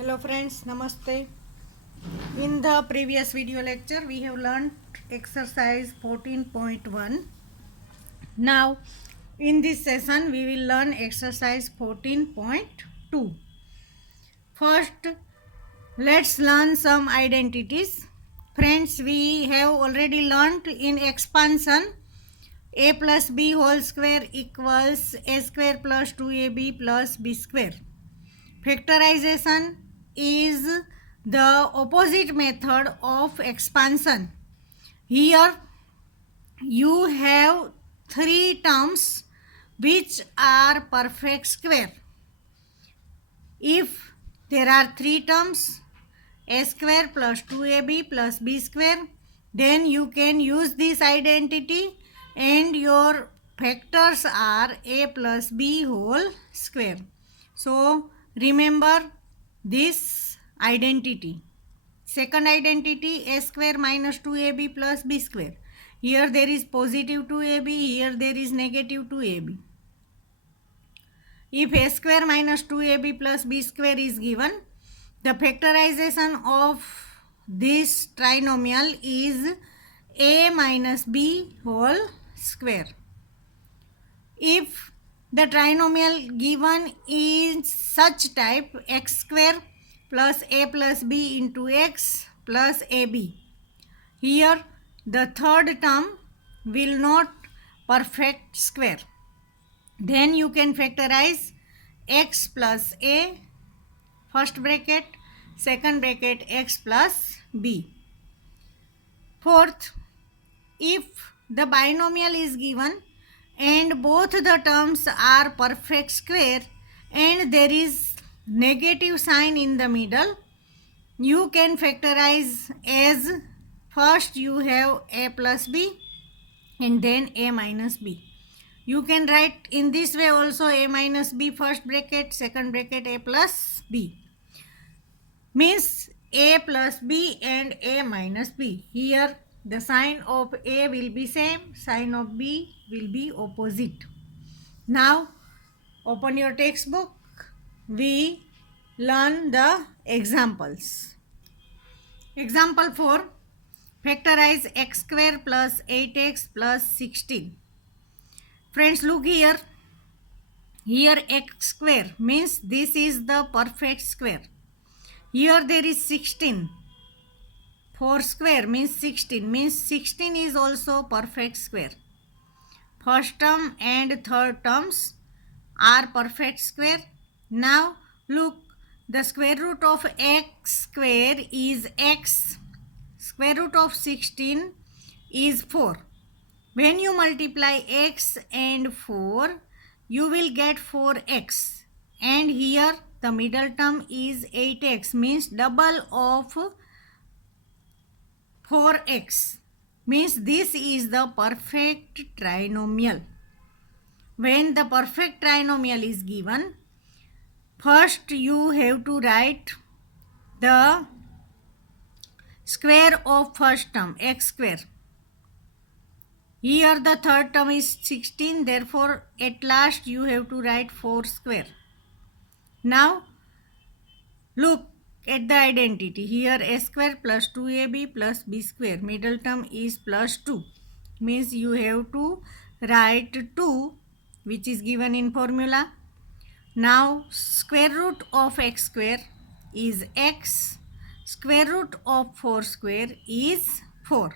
Hello friends, namaste. In the previous video lecture we have learned exercise 14.1. Now in this session we will learn exercise 14.2. First, let's learn some identities. Friends, we have already learned in expansion a plus b whole square equals a square plus 2ab plus b square. Factorization is the opposite method of expansion. Here you have three terms which are perfect square. If there are three terms, a square plus 2ab plus b square, then you can use this identity and your factors are a plus b whole square. So remember this identity. Second identity, a square minus 2ab plus b square. Here there is positive 2ab, here there is negative 2ab. If a square minus 2ab plus b square is given, the factorization of this trinomial is a minus b whole square. If the trinomial given is such type x square plus a plus b into x plus ab, here the third term will not perfect square. Then you can factorize x plus a, first bracket, second bracket x plus b. Fourth, if the binomial is given and both the terms are perfect square and there is negative sign in the middle, you can factorize as first you have a plus b and then a minus b. You can write in this way also, a minus b first bracket, second bracket a plus b. Means a plus b and a minus b. Here the sign of a will be same, sign of b will be opposite. Now open your textbook. We learn the examples. Example 4. Factorize x square plus 8x plus 16. Friends, look here. Here x square means this is the perfect square. Here there is 16. 4 square means 16 is also perfect square. First term and third terms are perfect square. Now look, the square root of x square is x. Square root of 16 is 4. When you multiply x and 4, you will get 4x. And here the middle term is 8x, means double of 4x. Means this is the perfect trinomial. When the perfect trinomial is given, first you have to write the square of first term, x square. Here the third term is 16, therefore at last you have to write 4 square. Now look at the identity. Here a square plus 2ab plus b square, middle term is plus 2. Means you have to write 2 which is given in formula. Now square root of x square is x, square root of 4 square is 4.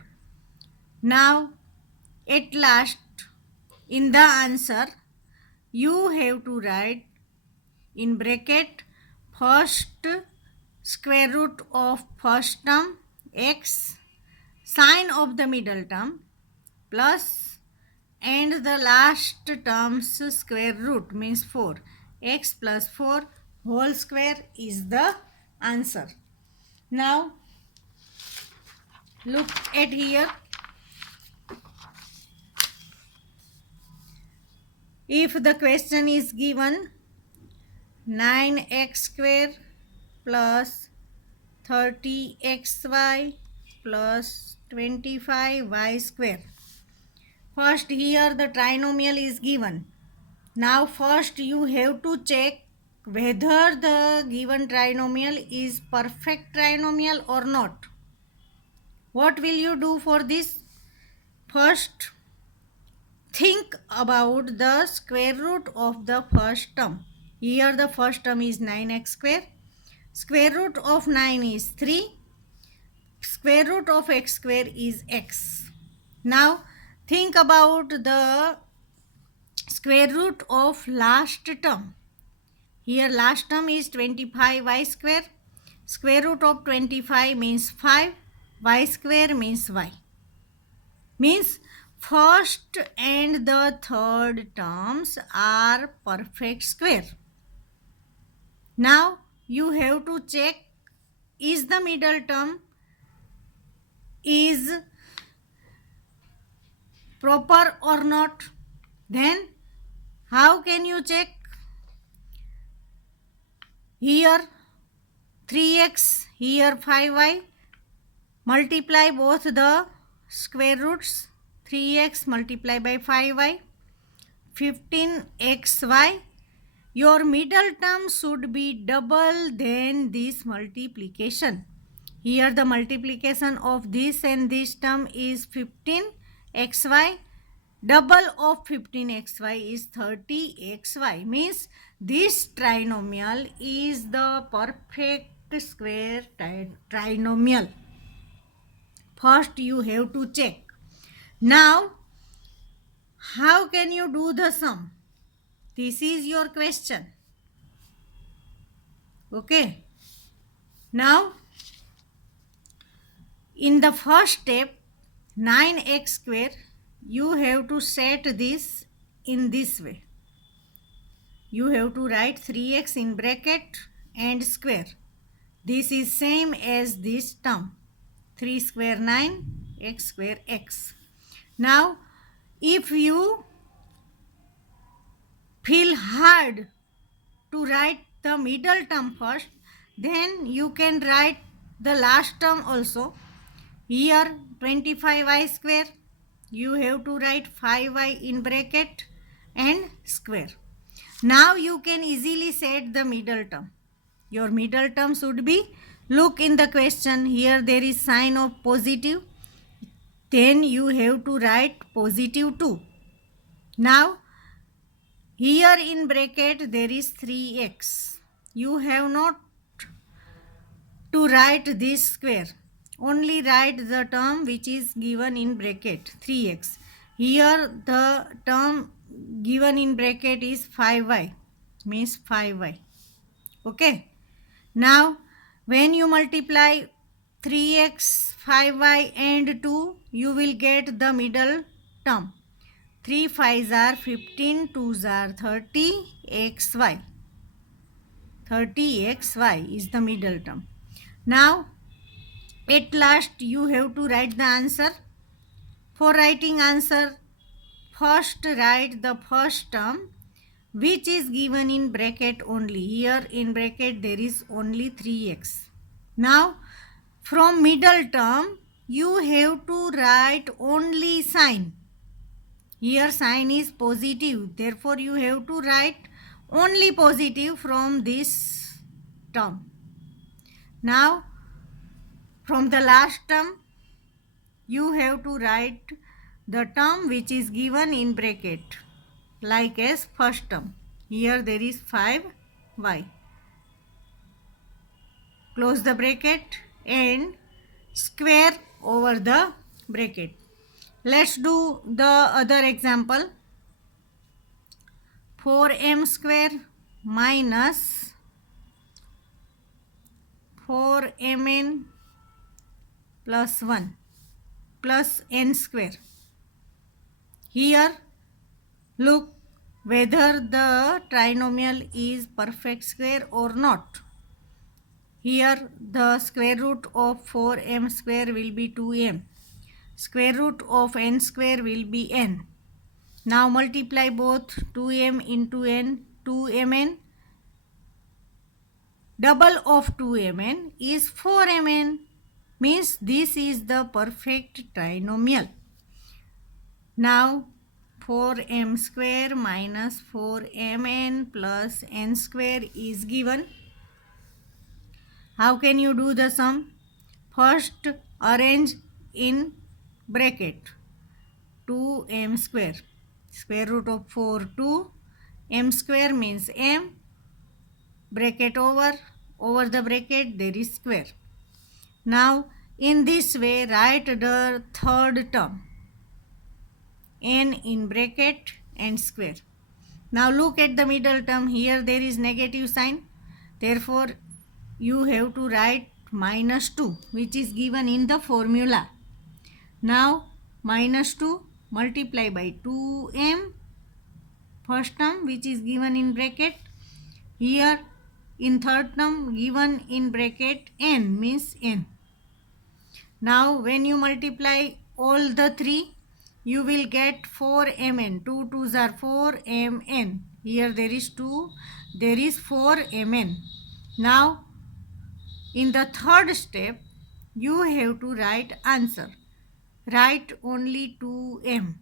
Now at last in the answer you have to write in bracket first square root of first term x, sign of the middle term plus, and the last term's square root means 4. X plus 4 whole square is the answer. Now look at here. If the question is given 9x square plus 30xy plus 25y square. First here the trinomial is given. Now first you have to check whether the given trinomial is perfect trinomial or not. What will you do for this? First, think about the square root of the first term. Here the first term is 9x square. Square root of 9 is 3. Square root of x square is x. Now think about the square root of last term. Here last term is 25y square. Square root of 25 means 5. Y square means y. Means first and the third terms are perfect square. Now you have to check is the middle term is proper or not. Then how can you check? Here 3x, here 5y. Multiply both the square roots. 3x multiplied by 5y, 15xy. Your middle term should be double than this multiplication. Here the multiplication of this and this term is 15xy. Double of 15xy is 30xy. Means this trinomial is the perfect square trinomial. First you have to check. Now, how can you do the sum? This is your question. Okay. Now, in the first step, 9x square, you have to set this in this way. You have to write 3x in bracket and square. This is same as this term. 3 square 9, x square x. Now, if you feel hard to write the middle term first, then you can write the last term also. Here 25y square, you have to write 5y in bracket and square. Now you can easily set the middle term. Your middle term should be, look in the question, here there is sign of positive. Then you have to write positive 2. Now, here in bracket there is 3x. You have not to write this square. Only write the term which is given in bracket, 3x. Here the term given in bracket is 5y, means 5y. Okay. Now, when you multiply 3x, 5y and 2, you will get the middle term. 3 5s are 15, 2s are 30, xy. 30xy is the middle term. Now, at last you have to write the answer. For writing answer, first write the first term which is given in bracket only. Here in bracket there is only 3x. Now, from middle term, you have to write only sign. Here sign is positive. Therefore, you have to write only positive from this term. Now, from the last term, you have to write the term which is given in bracket, like as first term. Here there is 5y. Close the bracket and square over the bracket. Let's do the other example. 4m square minus 4mn plus 1 plus n square. Here, look whether the trinomial is perfect square or not. Here the square root of 4m square will be 2m. Square root of n square will be n. Now multiply both 2m into n, 2mn. Double of 2mn is 4mn. Means this is the perfect trinomial. Now 4m square minus 4mn plus n square is given. How can you do the sum? First, arrange in bracket 2m square. Square root of 4, 2. M square means m. Bracket over the bracket there is square. Now, in this way, write the third term. N in bracket and square. Now look at the middle term. Here there is negative sign. Therefore, you have to write minus 2, which is given in the formula. Now, minus 2 multiply by 2m, first term, which is given in bracket. Here, in third term, given in bracket n, means n. Now, when you multiply all the three, you will get 4mn. 2 2s are 4mn. Here there is 2, there is 4mn. Now, in the third step, you have to write answer. Write only 2m.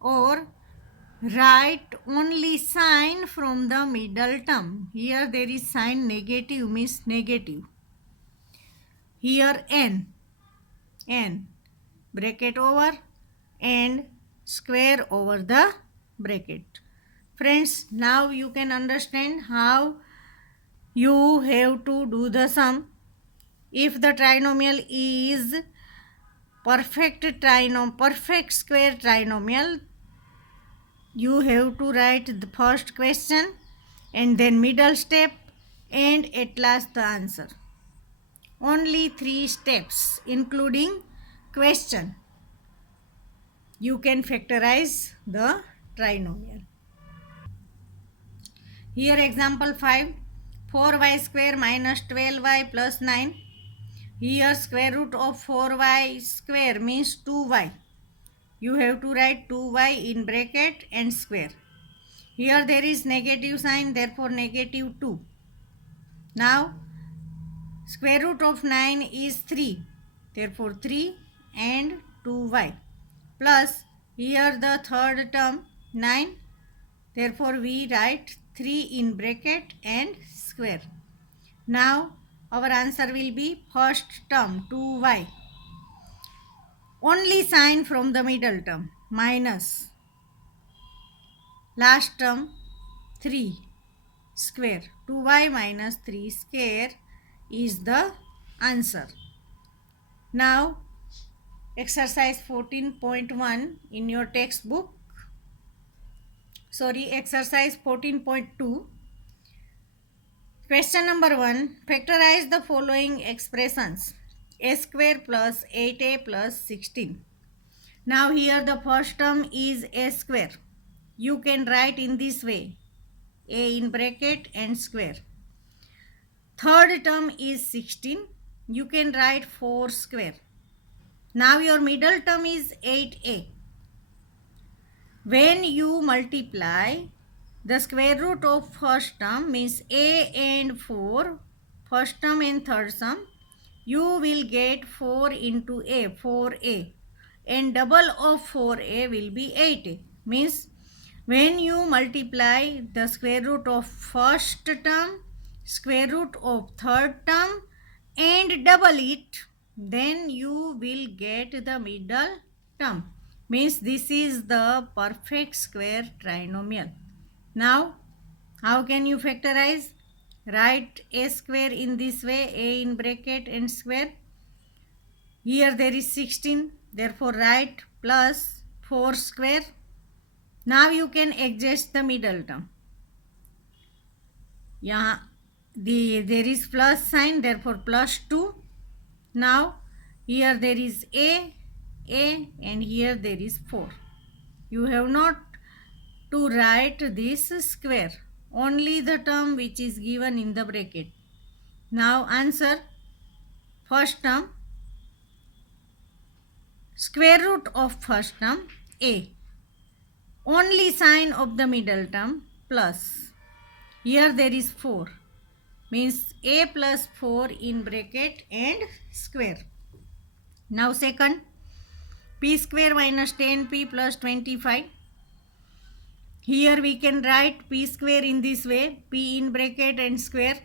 Or write only sign from the middle term. Here there is sign negative, means negative. Here n. Bracket over and square over the bracket. Friends, now you can understand how you have to do the sum. If the trinomial is perfect square trinomial, you have to write the first question and then middle step and at last the answer. Only 3 steps including question. You can factorize the trinomial. Here example 5. 4y square minus 12y plus 9. Here square root of 4y square means 2y. You have to write 2y in bracket and square. Here there is negative sign, therefore negative 2. Now square root of 9 is 3. Therefore 3 and 2y. Plus here the third term 9. Therefore we write 3 in bracket and square. Now our answer will be first term 2y. Only sign from the middle term minus last term 3 square. 2y minus 3 square is the answer. Now exercise 14.1 in your textbook. Exercise 14.2. Question number 1. Factorize the following expressions. A square plus 8a plus 16. Now here the first term is a square. You can write in this way. A in bracket and square. Third term is 16. You can write 4 square. Now your middle term is 8a. When you multiply the square root of first term means a and 4, first term and third sum, you will get 4 into a, 4a, and double of 4a will be 8a. Means when you multiply the square root of first term, square root of third term and double it, then you will get the middle term. Means this is the perfect square trinomial. Now, how can you factorize? Write a square in this way, a in bracket and square. Here there is 16, therefore write plus 4 square. Now you can adjust the middle term. Yeah, there is plus sign, therefore plus 2. Now here there is a and here there is 4. You have not to write this square, only the term which is given in the bracket. Now answer, first term, square root of first term a, only sign of the middle term plus. Here there is 4, means a plus 4 in bracket and square. Now second, p square minus 10p plus 25. Here we can write p square in this way, p in bracket and square.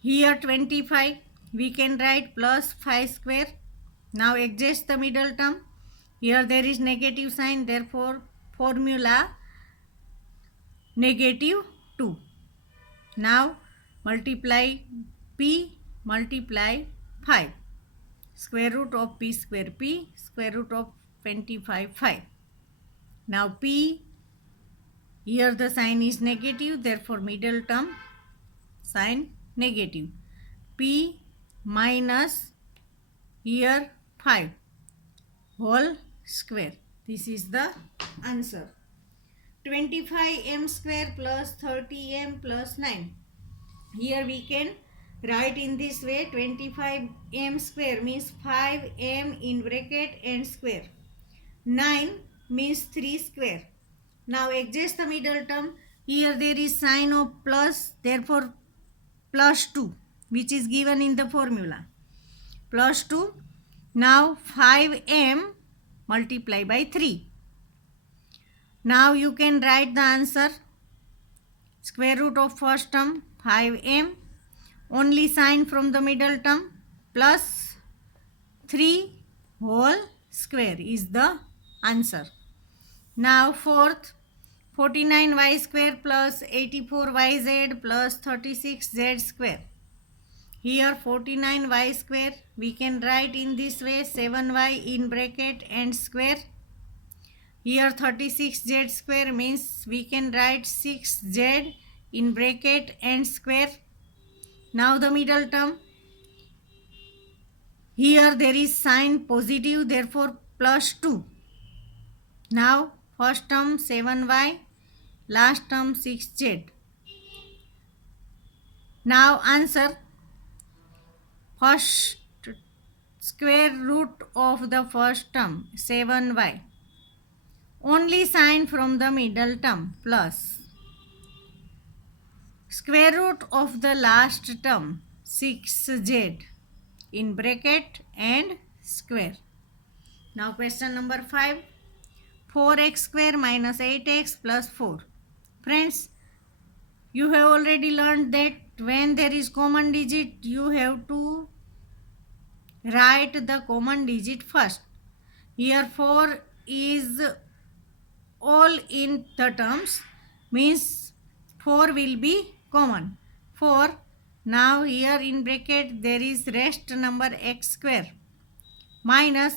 Here 25 we can write plus 5 square. Now adjust the middle term. Here there is negative sign, therefore formula negative 2. Now multiply p multiply 5. Square root of p square p, square root of 25 5. Now p, here the sign is negative, therefore middle term sign negative. P minus here 5 whole square. This is the answer. 25m square plus 30m plus 9. Here we can write in this way, 25m square means 5m in bracket and square. 9 means 3 square. Now adjust the middle term. Here there is sign of plus, therefore plus 2, which is given in the formula. Plus 2. Now 5m multiply by 3. Now you can write the answer. Square root of first term 5m, only sign from the middle term, plus 3 whole square is the answer. Now fourth, 49y square plus 84yz plus 36z square. Here 49y square we can write in this way, 7y in bracket and square. Here 36z square means we can write 6z in bracket and square. Now the middle term. Here there is sign positive, therefore plus 2. Now first term 7y, last term 6z. Now answer. First square root of the first term 7y. Only sign from the middle term plus. Square root of the last term 6z in bracket and square. Now question number 5. 4x square minus 8x plus 4. Friends, you have already learned that when there is common digit, you have to write the common digit first. Here 4 is all in the terms, means 4 will be common. 4. Now here in bracket there is rest number x square minus,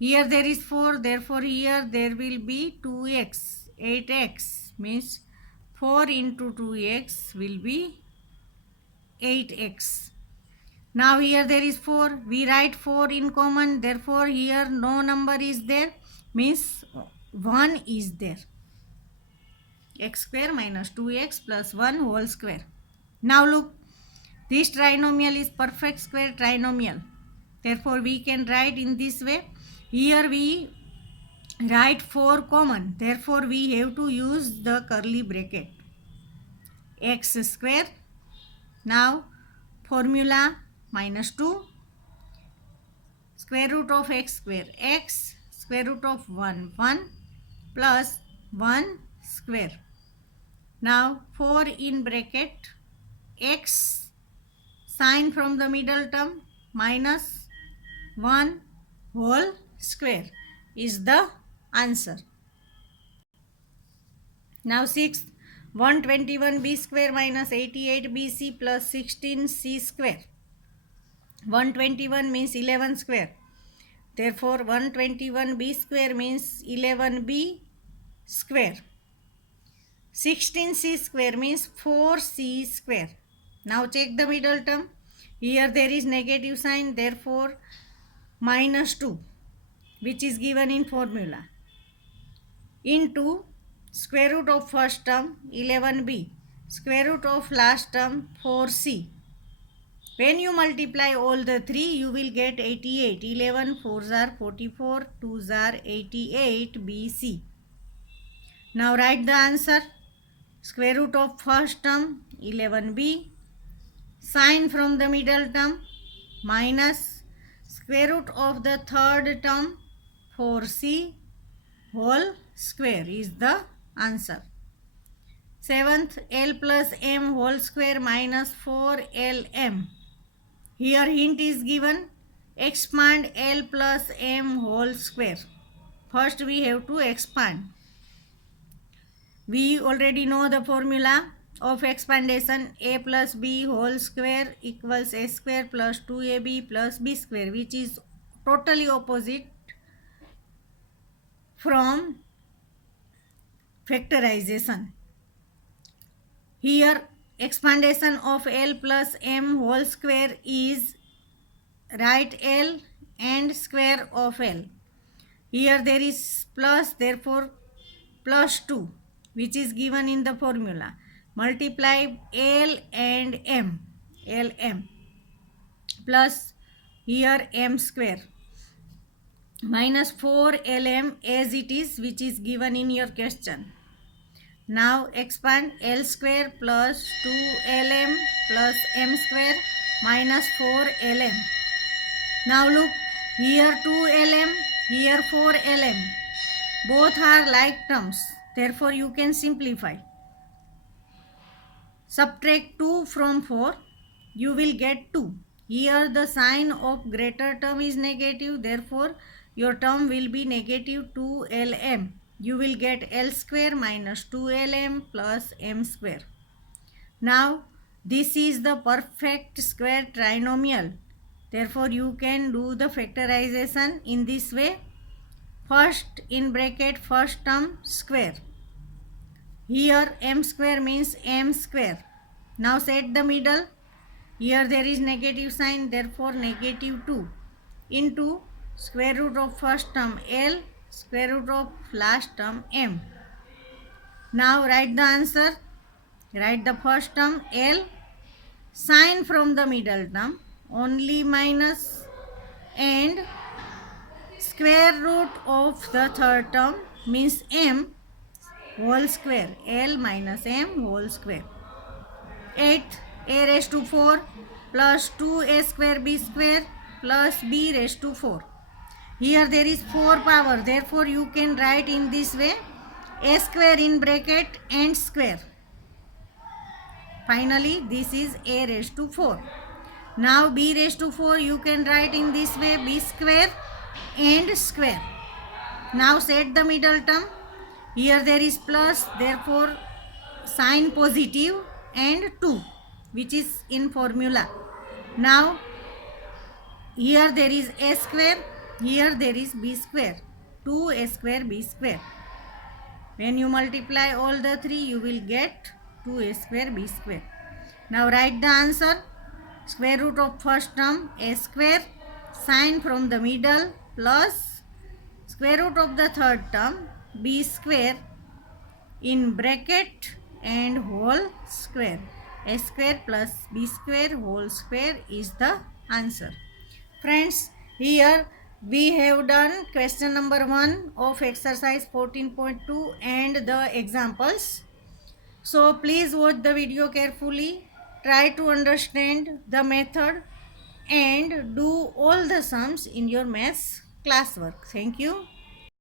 here there is 4, therefore here there will be 2x, 8x means 4 into 2x will be 8x. Now here there is 4, we write 4 in common, therefore here no number is there, means 1 is there. X square minus 2x plus 1 whole square. Now look, this trinomial is perfect square trinomial. Therefore we can write in this way. Here we write 4 common. Therefore we have to use the curly bracket. X square. Now formula minus 2. Square root of x square x, square root of 1 1 plus 1 square. Now 4 in bracket x, sign from the middle term minus 1 whole square is the answer. Now 6th, 121b square minus 88bc plus 16c square. 121 means 11 square. Therefore 121b square means 11b square. 16c square means 4c square. Now check the middle term. Here there is negative sign, therefore minus 2, which is given in formula, into square root of first term 11b, square root of last term 4c. When you multiply all the three, you will get 88. 11 4s are 44, 2s are 88 bc. Now write the answer. Square root of first term 11b, sign from the middle term minus square root of the third term 4c whole square is the answer. Seventh, L plus m whole square minus 4lm. Here hint is given, expand L plus m whole square. First we have to expand. We already know the formula of expandation. A plus b whole square equals a square plus 2ab plus b square, which is totally opposite from factorization. Here expandation of L plus m whole square is write L and square of L. Here there is plus, therefore plus 2, which is given in the formula. Multiply L and m, Lm, plus here m square minus 4lm as it is, which is given in your question. Now expand L square plus 2lm plus m square minus 4lm. Now look, here 2lm, here 4lm. Both are like terms. Therefore, you can simplify. Subtract 2 from 4, you will get 2. Here the sign of greater term is negative. Therefore, your term will be negative 2lm. You will get L square minus 2lm plus m square. Now, this is the perfect square trinomial. Therefore, you can do the factorization in this way. First in bracket first term square. Here m square means m square. Now set the middle. Here there is negative sign, therefore negative 2 into square root of first term L, square root of last term m. Now write the answer. Write the first term L, sign from the middle term only minus, and square root of the third term means m whole square, L minus m whole square. 8 a raised to 4 plus 2a square b square plus b raised to 4. Here there is 4 power, therefore you can write in this way, a square in bracket and square. Finally this is a raised to 4. Now b raised to 4 you can write in this way, b square and square. Now set the middle term. Here there is plus, therefore sign positive and 2, which is in formula. Now here there is a square, here there is b square, 2a square b square. When you multiply all the three, you will get 2a square b square. Now write the answer. Square root of first term a square, sign from the middle, plus square root of the third term b square in bracket and whole square. A square plus b square whole square is the answer. Friends, here we have done question number 1 of exercise 14.2 and the examples. So please watch the video carefully, try to understand the method and do all the sums in your maths classwork. Thank you.